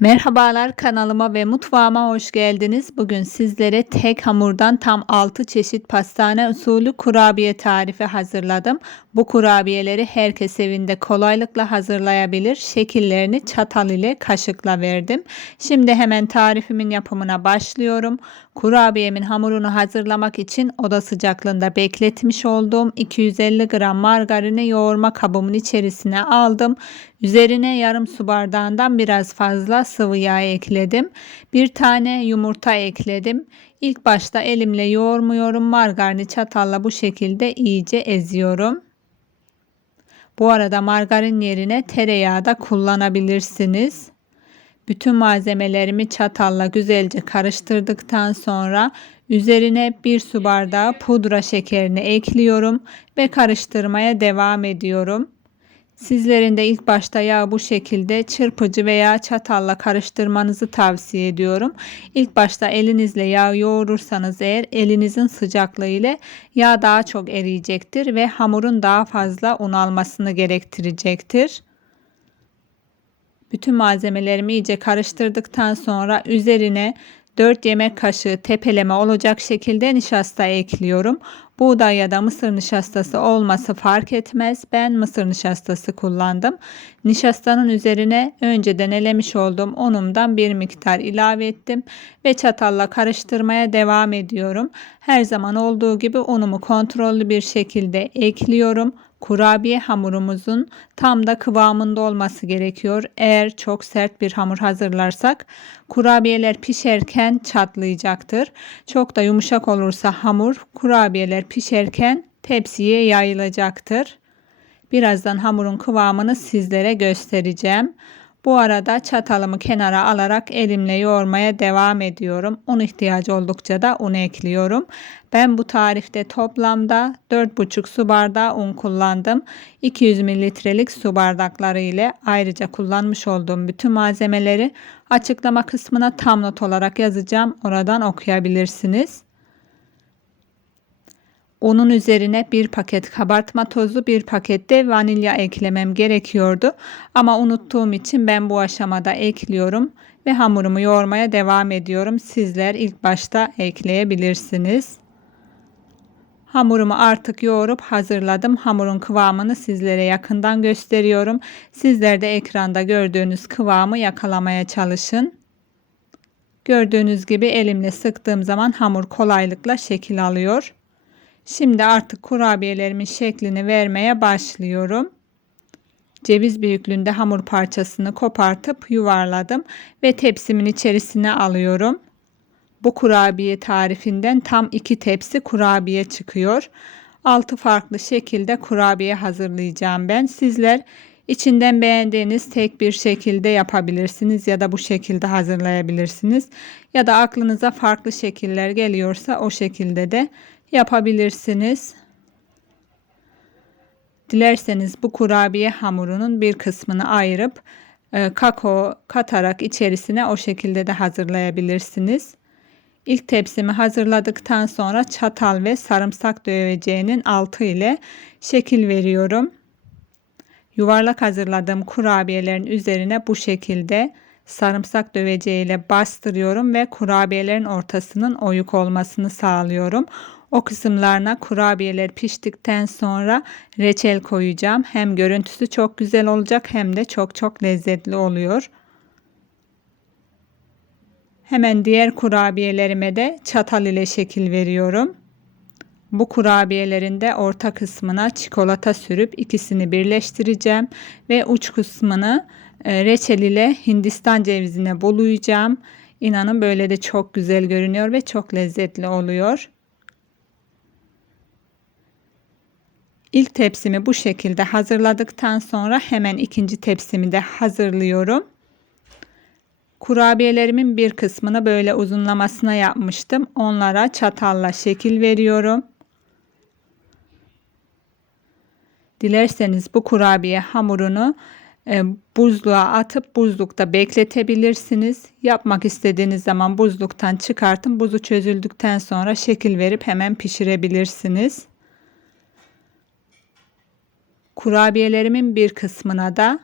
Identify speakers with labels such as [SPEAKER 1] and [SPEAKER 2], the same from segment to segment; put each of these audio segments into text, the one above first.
[SPEAKER 1] Merhabalar kanalıma ve mutfağıma hoş geldiniz. Bugün sizlere tek hamurdan tam 6 çeşit pastane usulü kurabiye tarifi hazırladım. Bu kurabiyeleri herkes evinde kolaylıkla hazırlayabilir. Şekillerini çatal ile kaşıkla verdim. Şimdi hemen tarifimin yapımına başlıyorum. Kurabiyemin hamurunu hazırlamak için oda sıcaklığında bekletmiş olduğum 250 gram margarini yoğurma kabımın içerisine aldım. Üzerine yarım su bardağından biraz fazla sıvı yağ ekledim. Bir tane yumurta ekledim. İlk başta elimle yoğurmuyorum. Margarini çatalla bu şekilde iyice eziyorum. Bu arada margarin yerine tereyağı da kullanabilirsiniz. Bütün malzemelerimi çatalla güzelce karıştırdıktan sonra üzerine bir su bardağı pudra şekerini ekliyorum ve karıştırmaya devam ediyorum. Sizlerin de ilk başta yağı bu şekilde çırpıcı veya çatalla karıştırmanızı tavsiye ediyorum. İlk başta elinizle yağ yoğurursanız eğer elinizin sıcaklığı ile yağ daha çok eriyecektir ve hamurun daha fazla un almasını gerektirecektir. Bütün malzemelerimi iyice karıştırdıktan sonra üzerine 4 yemek kaşığı tepeleme olacak şekilde nişasta ekliyorum. Buğday ya da mısır nişastası olması fark etmez. Ben mısır nişastası kullandım. Nişastanın üzerine önceden elemiş olduğum unumdan bir miktar ilave ettim ve çatalla karıştırmaya devam ediyorum. Her zaman olduğu gibi unumu kontrollü bir şekilde ekliyorum kurabiye hamurumuzun tam da kıvamında olması gerekiyor. Eğer çok sert bir hamur hazırlarsak kurabiyeler pişerken çatlayacaktır. Çok da yumuşak olursa hamur kurabiyeler pişerken tepsiye yayılacaktır. Birazdan hamurun kıvamını sizlere göstereceğim. Bu arada çatalımı kenara alarak elimle yoğurmaya devam ediyorum. Un ihtiyacı oldukça da un ekliyorum. Ben bu tarifte toplamda 4,5 su bardağı un kullandım. 200 mililitrelik su bardakları ile ayrıca kullanmış olduğum bütün malzemeleri açıklama kısmına tam not olarak yazacağım. Oradan okuyabilirsiniz. Onun üzerine bir paket kabartma tozu, bir paket de vanilya eklemem gerekiyordu. Ama unuttuğum için ben bu aşamada ekliyorum ve hamurumu yoğurmaya devam ediyorum. Sizler ilk başta ekleyebilirsiniz. Hamurumu artık yoğurup hazırladım. Hamurun kıvamını sizlere yakından gösteriyorum. Sizler de ekranda gördüğünüz kıvamı yakalamaya çalışın. Gördüğünüz gibi elimle sıktığım zaman hamur kolaylıkla şekil alıyor. Şimdi artık kurabiyelerimin şeklini vermeye başlıyorum. Ceviz büyüklüğünde hamur parçasını kopartıp yuvarladım ve tepsimin içerisine alıyorum. Bu kurabiye tarifinden tam iki tepsi kurabiye çıkıyor. 6 farklı şekilde kurabiye hazırlayacağım ben. Sizler içinden beğendiğiniz tek bir şekilde yapabilirsiniz ya da bu şekilde hazırlayabilirsiniz. Ya da aklınıza farklı şekiller geliyorsa o şekilde de yapabilirsiniz. Dilerseniz bu kurabiye hamurunun bir kısmını ayırıp e, kakao katarak içerisine o şekilde de hazırlayabilirsiniz. İlk tepsimi hazırladıktan sonra çatal ve sarımsak döveceğinin altı ile şekil veriyorum. Yuvarlak hazırladığım kurabiyelerin üzerine bu şekilde sarımsak döveceğiyle bastırıyorum ve kurabiyelerin ortasının oyuk olmasını sağlıyorum. O kısımlarına kurabiyeler piştikten sonra reçel koyacağım. Hem görüntüsü çok güzel olacak hem de çok çok lezzetli oluyor. Hemen diğer kurabiyelerime de çatal ile şekil veriyorum. Bu kurabiyelerin de orta kısmına çikolata sürüp ikisini birleştireceğim ve uç kısmını e, reçel ile Hindistan cevizine bolayacağım. İnanın böyle de çok güzel görünüyor ve çok lezzetli oluyor. İlk tepsimi bu şekilde hazırladıktan sonra hemen ikinci tepsimi de hazırlıyorum. Kurabiyelerimin bir kısmını böyle uzunlamasına yapmıştım. Onlara çatalla şekil veriyorum. Dilerseniz bu kurabiye hamurunu e, buzluğa atıp buzlukta bekletebilirsiniz. Yapmak istediğiniz zaman buzluktan çıkartın. Buzu çözüldükten sonra şekil verip hemen pişirebilirsiniz. Kurabiyelerimin bir kısmına da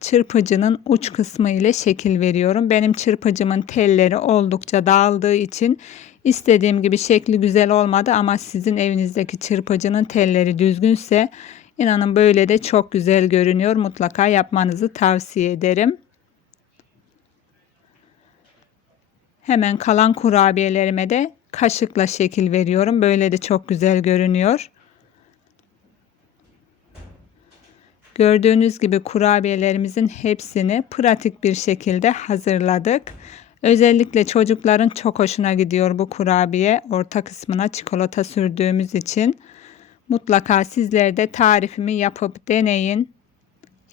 [SPEAKER 1] çırpıcının uç kısmı ile şekil veriyorum. Benim çırpıcımın telleri oldukça dağıldığı için istediğim gibi şekli güzel olmadı ama sizin evinizdeki çırpıcının telleri düzgünse inanın böyle de çok güzel görünüyor. Mutlaka yapmanızı tavsiye ederim. Hemen kalan kurabiyelerime de kaşıkla şekil veriyorum. Böyle de çok güzel görünüyor. Gördüğünüz gibi kurabiyelerimizin hepsini pratik bir şekilde hazırladık. Özellikle çocukların çok hoşuna gidiyor bu kurabiye. Orta kısmına çikolata sürdüğümüz için. Mutlaka sizler de tarifimi yapıp deneyin.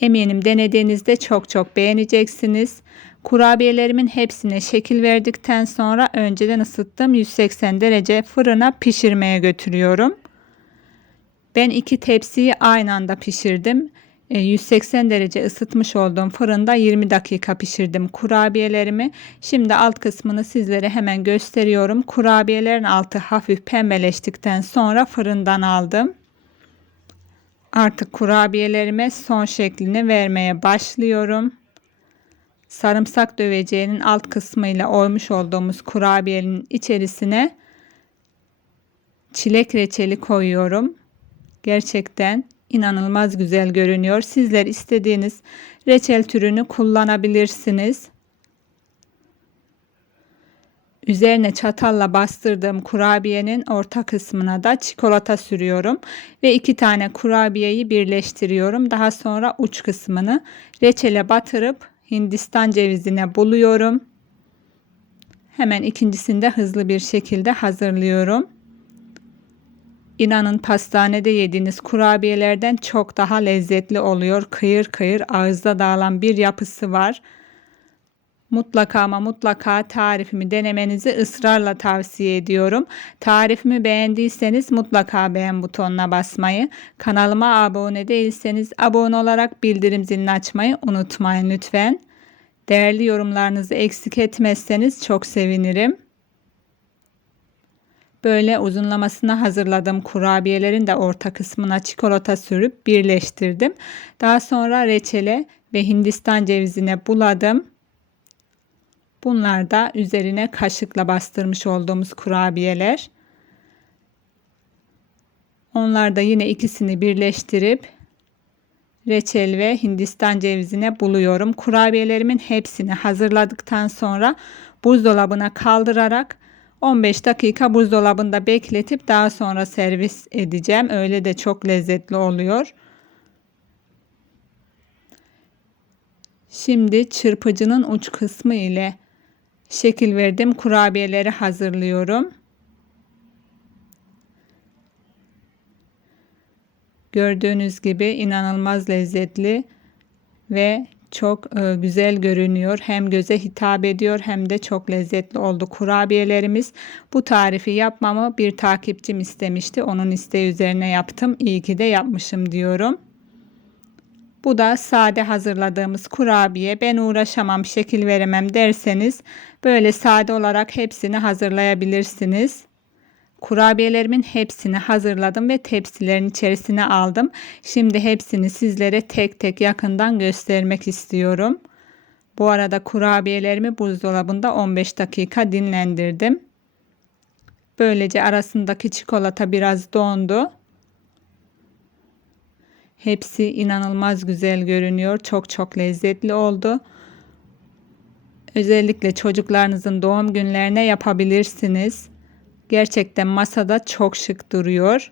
[SPEAKER 1] Eminim denediğinizde çok çok beğeneceksiniz. Kurabiyelerimin hepsine şekil verdikten sonra önceden ısıttığım 180 derece fırına pişirmeye götürüyorum. Ben iki tepsiyi aynı anda pişirdim. 180 e, derece ısıtmış olduğum fırında 20 dakika pişirdim kurabiyelerimi. Şimdi alt kısmını sizlere hemen gösteriyorum. Kurabiyelerin altı hafif pembeleştikten sonra fırından aldım. Artık kurabiyelerime son şeklini vermeye başlıyorum. Sarımsak döveceğinin alt kısmıyla oymuş olduğumuz kurabiyenin içerisine çilek reçeli koyuyorum. Gerçekten inanılmaz güzel görünüyor. Sizler istediğiniz reçel türünü kullanabilirsiniz. Üzerine çatalla bastırdığım kurabiyenin orta kısmına da çikolata sürüyorum ve iki tane kurabiyeyi birleştiriyorum. Daha sonra uç kısmını reçele batırıp Hindistan cevizine buluyorum. Hemen ikincisini de hızlı bir şekilde hazırlıyorum. İnanın pastanede yediğiniz kurabiyelerden çok daha lezzetli oluyor. Kıyır kıyır ağızda dağılan bir yapısı var. Mutlaka ama mutlaka tarifimi denemenizi ısrarla tavsiye ediyorum. Tarifimi beğendiyseniz mutlaka beğen butonuna basmayı, kanalıma abone değilseniz abone olarak bildirim zilini açmayı unutmayın lütfen. Değerli yorumlarınızı eksik etmezseniz çok sevinirim. Böyle uzunlamasını hazırladığım kurabiyelerin de orta kısmına çikolata sürüp birleştirdim. Daha sonra reçele ve hindistan cevizine buladım. Bunlar da üzerine kaşıkla bastırmış olduğumuz kurabiyeler. Onlar da yine ikisini birleştirip reçel ve hindistan cevizine buluyorum. Kurabiyelerimin hepsini hazırladıktan sonra buzdolabına kaldırarak 15 dakika buzdolabında bekletip daha sonra servis edeceğim. Öyle de çok lezzetli oluyor. Şimdi çırpıcının uç kısmı ile şekil verdim. Kurabiyeleri hazırlıyorum. Gördüğünüz gibi inanılmaz lezzetli ve çok e, güzel görünüyor. Hem göze hitap ediyor hem de çok lezzetli oldu kurabiyelerimiz. Bu tarifi yapmamı bir takipçim istemişti. Onun isteği üzerine yaptım. İyi ki de yapmışım diyorum. Bu da sade hazırladığımız kurabiye. Ben uğraşamam, şekil veremem derseniz böyle sade olarak hepsini hazırlayabilirsiniz. Kurabiyelerimin hepsini hazırladım ve tepsilerin içerisine aldım. Şimdi hepsini sizlere tek tek yakından göstermek istiyorum. Bu arada kurabiyelerimi buzdolabında 15 dakika dinlendirdim. Böylece arasındaki çikolata biraz dondu. Hepsi inanılmaz güzel görünüyor. Çok çok lezzetli oldu. Özellikle çocuklarınızın doğum günlerine yapabilirsiniz. Gerçekten masada çok şık duruyor.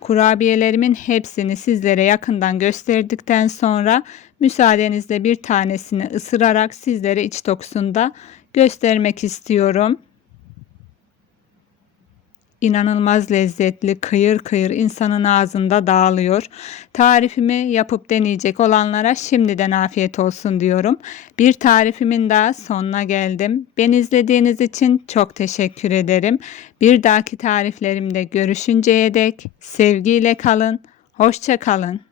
[SPEAKER 1] Kurabiyelerimin hepsini sizlere yakından gösterdikten sonra müsaadenizle bir tanesini ısırarak sizlere iç dokusunda göstermek istiyorum inanılmaz lezzetli, kıyır kıyır insanın ağzında dağılıyor. Tarifimi yapıp deneyecek olanlara şimdiden afiyet olsun diyorum. Bir tarifimin daha sonuna geldim. Beni izlediğiniz için çok teşekkür ederim. Bir dahaki tariflerimde görüşünceye dek sevgiyle kalın, hoşça kalın.